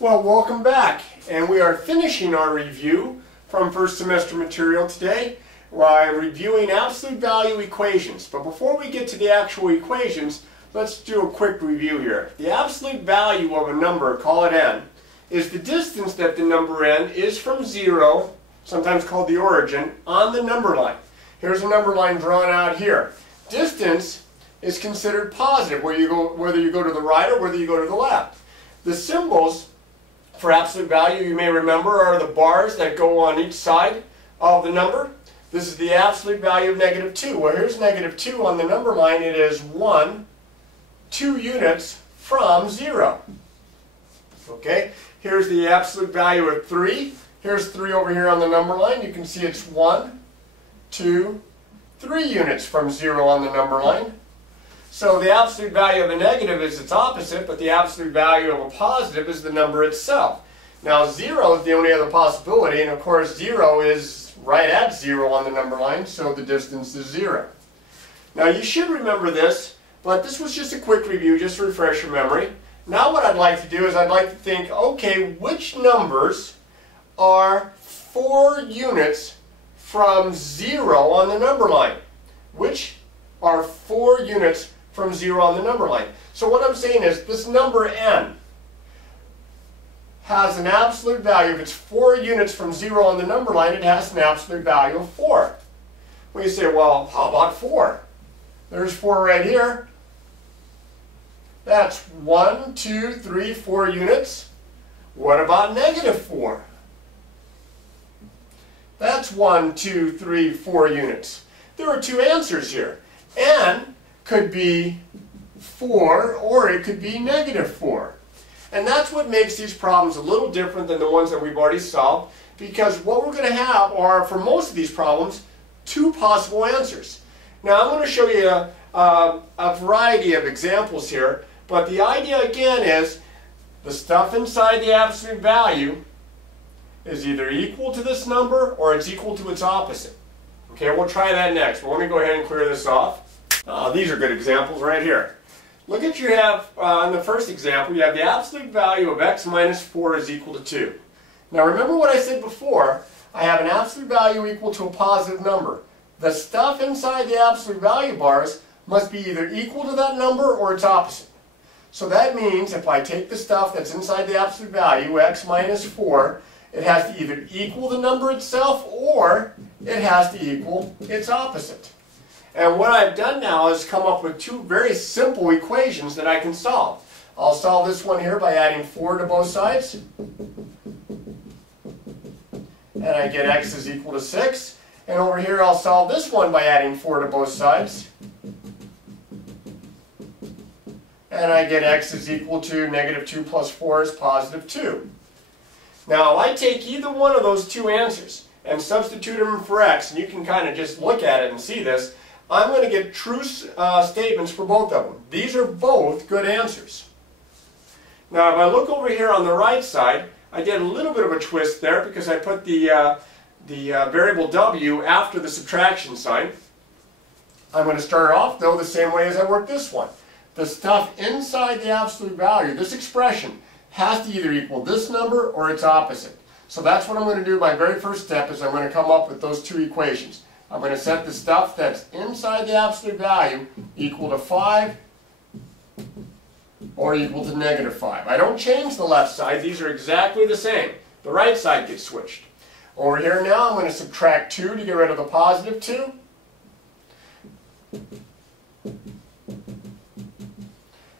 Well, welcome back, and we are finishing our review from first semester material today while reviewing absolute value equations. But before we get to the actual equations, let's do a quick review here. The absolute value of a number, call it n, is the distance that the number n is from 0, sometimes called the origin, on the number line. Here's a number line drawn out here. Distance is considered positive, whether you go to the right or whether you go to the left. The symbols for absolute value, you may remember, are the bars that go on each side of the number. This is the absolute value of -2. Well, here's -2 on the number line. It is 2 units from 0. Okay, here's the absolute value of 3. Here's 3 over here on the number line. You can see it's 1, 2, 3 units from 0 on the number line. So the absolute value of a negative is its opposite, but the absolute value of a positive is the number itself. Now 0 is the only other possibility, and of course 0 is right at 0 on the number line, so the distance is 0. Now you should remember this, but this was just a quick review, just to refresh your memory. Now what I'd like to do is I'd like to think, okay, which numbers are 4 units from 0 on the number line? Which are 4 units from 0 on the number line? So what I'm saying is this number n has an absolute value. If it's 4 units from 0 on the number line, it has an absolute value of 4. Well, you say, well, how about 4? There's 4 right here. That's 1, 2, 3, 4 units. What about -4? That's 1, 2, 3, 4 units. There are 2 answers here. N could be 4 or it could be -4. And that's what makes these problems a little different than the ones that we've already solved, because what we're going to have are, for most of these problems, 2 possible answers. Now I'm going to show you a variety of examples here, but the idea again is the stuff inside the absolute value is either equal to this number or it's equal to its opposite. Okay, we'll try that next, but let me go ahead and clear this off. These are good examples right here. Look at you have, in the first example, you have the absolute value of x minus 4 is equal to 2. Now remember what I said before, I have an absolute value equal to a positive number. The stuff inside the absolute value bars must be either equal to that number or its opposite. So that means if I take the stuff that's inside the absolute value, x minus 4, it has to either equal the number itself or it has to equal its opposite. And what I've done now is come up with 2 very simple equations that I can solve. I'll solve this one here by adding 4 to both sides. And I get x is equal to 6. And over here I'll solve this one by adding 4 to both sides. And I get x is equal to -2 plus 4 is positive 2. Now I take either one of those 2 answers and substitute them for x, and you can kind of just look at it and see this. I'm going to get true statements for both of them. These are both good answers. Now if I look over here on the right side, I did a little bit of a twist there because I put the variable w after the subtraction sign. I'm going to start off though the same way as I worked this one. The stuff inside the absolute value, this expression, has to either equal this number or its opposite. So that's what I'm going to do. My very first step is I'm going to come up with those 2 equations. I'm going to set the stuff that's inside the absolute value equal to 5 or equal to -5. I don't change the left side. These are exactly the same. The right side gets switched. Over here now I'm going to subtract 2 to get rid of the positive 2.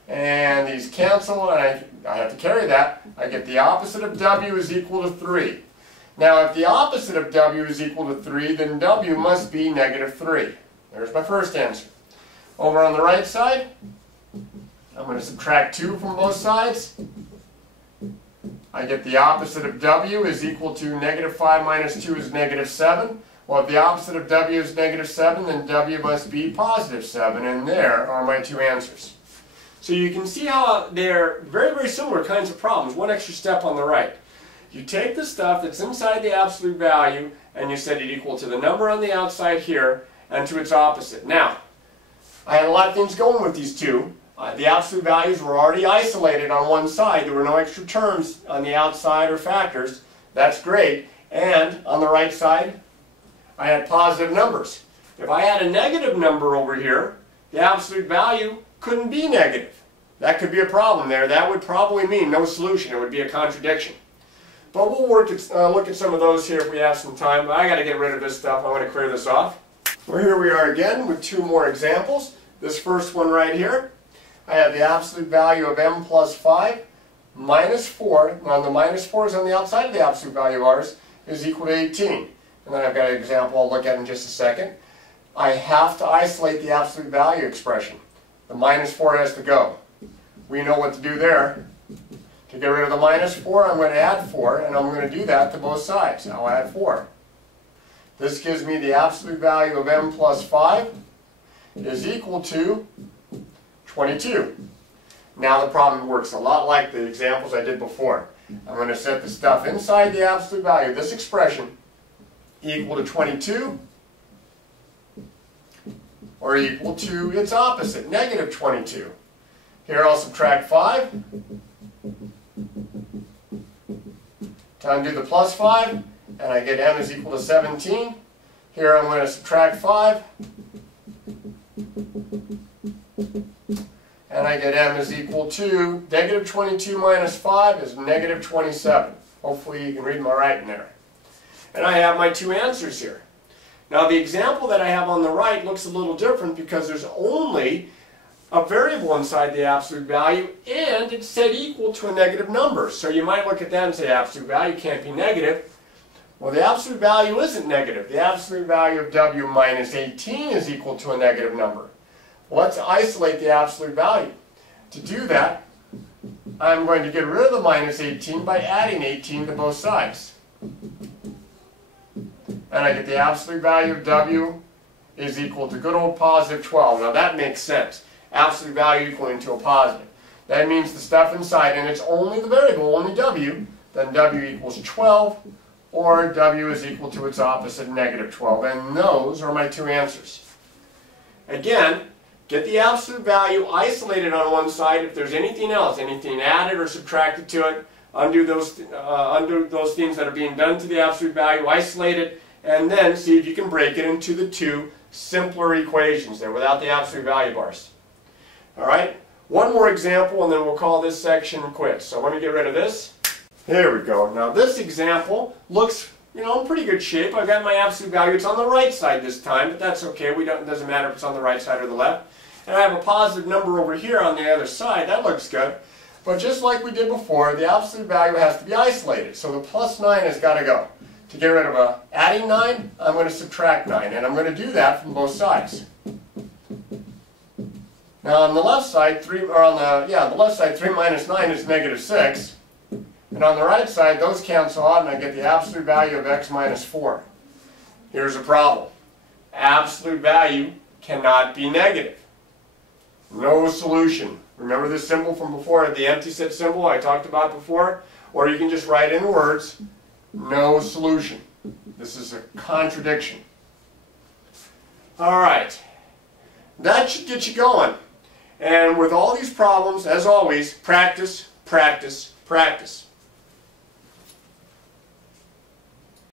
And these cancel, and I have to carry that. I get the opposite of w is equal to 3. Now if the opposite of w is equal to 3, then w must be -3. There's my first answer. Over on the right side, I'm going to subtract 2 from both sides. I get the opposite of w is equal to -5 minus 2 is -7. Well, if the opposite of w is -7, then w must be +7, and there are my 2 answers. So you can see how they're very, very similar kinds of problems. One extra step on the right. You take the stuff that's inside the absolute value and you set it equal to the number on the outside here and to its opposite. Now, I had a lot of things going with these 2. The absolute values were already isolated on one side. There were no extra terms on the outside or factors. That's great. And on the right side, I had positive numbers. If I had a negative number over here, the absolute value couldn't be negative. That could be a problem there. That would probably mean no solution. It would be a contradiction. But we'll look at some of those here if we have some time. I got to get rid of this stuff. I want to clear this off. Well, here we are again with two more examples. This first one right here, I have the absolute value of m plus 5 minus 4. Now the minus 4 is on the outside of the absolute value of ours, is equal to 18. And then I've got an example I'll look at in just a second. I have to isolate the absolute value expression. The minus 4 has to go. We know what to do there. To get rid of the minus 4, I'm going to add 4, and I'm going to do that to both sides. I'll add 4. This gives me the absolute value of m plus 5 is equal to 22. Now the problem works a lot like the examples I did before. I'm going to set the stuff inside the absolute value, this expression, equal to 22, or equal to its opposite, negative 22. Here I'll subtract 5. To undo the plus 5, and I get m is equal to 17. Here I'm going to subtract 5. And I get m is equal to negative 22 minus 5 is negative 27. Hopefully you can read my writing there. And I have my two answers here. Now the example that I have on the right looks a little different because there's only a variable inside the absolute value and it's set equal to a negative number. So you might look at that and say absolute value can't be negative. Well, the absolute value isn't negative. The absolute value of w minus 18 is equal to a negative number. Let's isolate the absolute value. To do that, I'm going to get rid of the minus 18 by adding 18 to both sides. And I get the absolute value of w is equal to good old positive 12. Now that makes sense. Absolute value equaling to a positive. That means the stuff inside, and it's only the variable, only w, then w equals 12, or w is equal to its opposite, negative 12. And those are my two answers. Again, get the absolute value isolated on one side. If there's anything else, anything added or subtracted to it, undo those things that are being done to the absolute value, isolate it, and then see if you can break it into the two simpler equations there without the absolute value bars. All right, one more example and then we'll call this section quits. So let me get rid of this. There we go. Now this example looks, in pretty good shape. I've got my absolute value. It's on the right side this time, but that's okay. It doesn't matter if it's on the right side or the left. And I have a positive number over here on the other side. That looks good. But just like we did before, the absolute value has to be isolated. So the plus 9 has got to go. To get rid of adding 9, I'm going to subtract 9. And I'm going to do that from both sides. Now on the left side, 3 minus 9 is negative 6. And on the right side, those cancel out and I get the absolute value of x minus 4. Here's a problem. Absolute value cannot be negative. No solution. Remember this symbol from before, the empty set symbol I talked about before? Or you can just write in words, no solution. This is a contradiction. Alright, that should get you going. And with all these problems, as always, practice, practice, practice.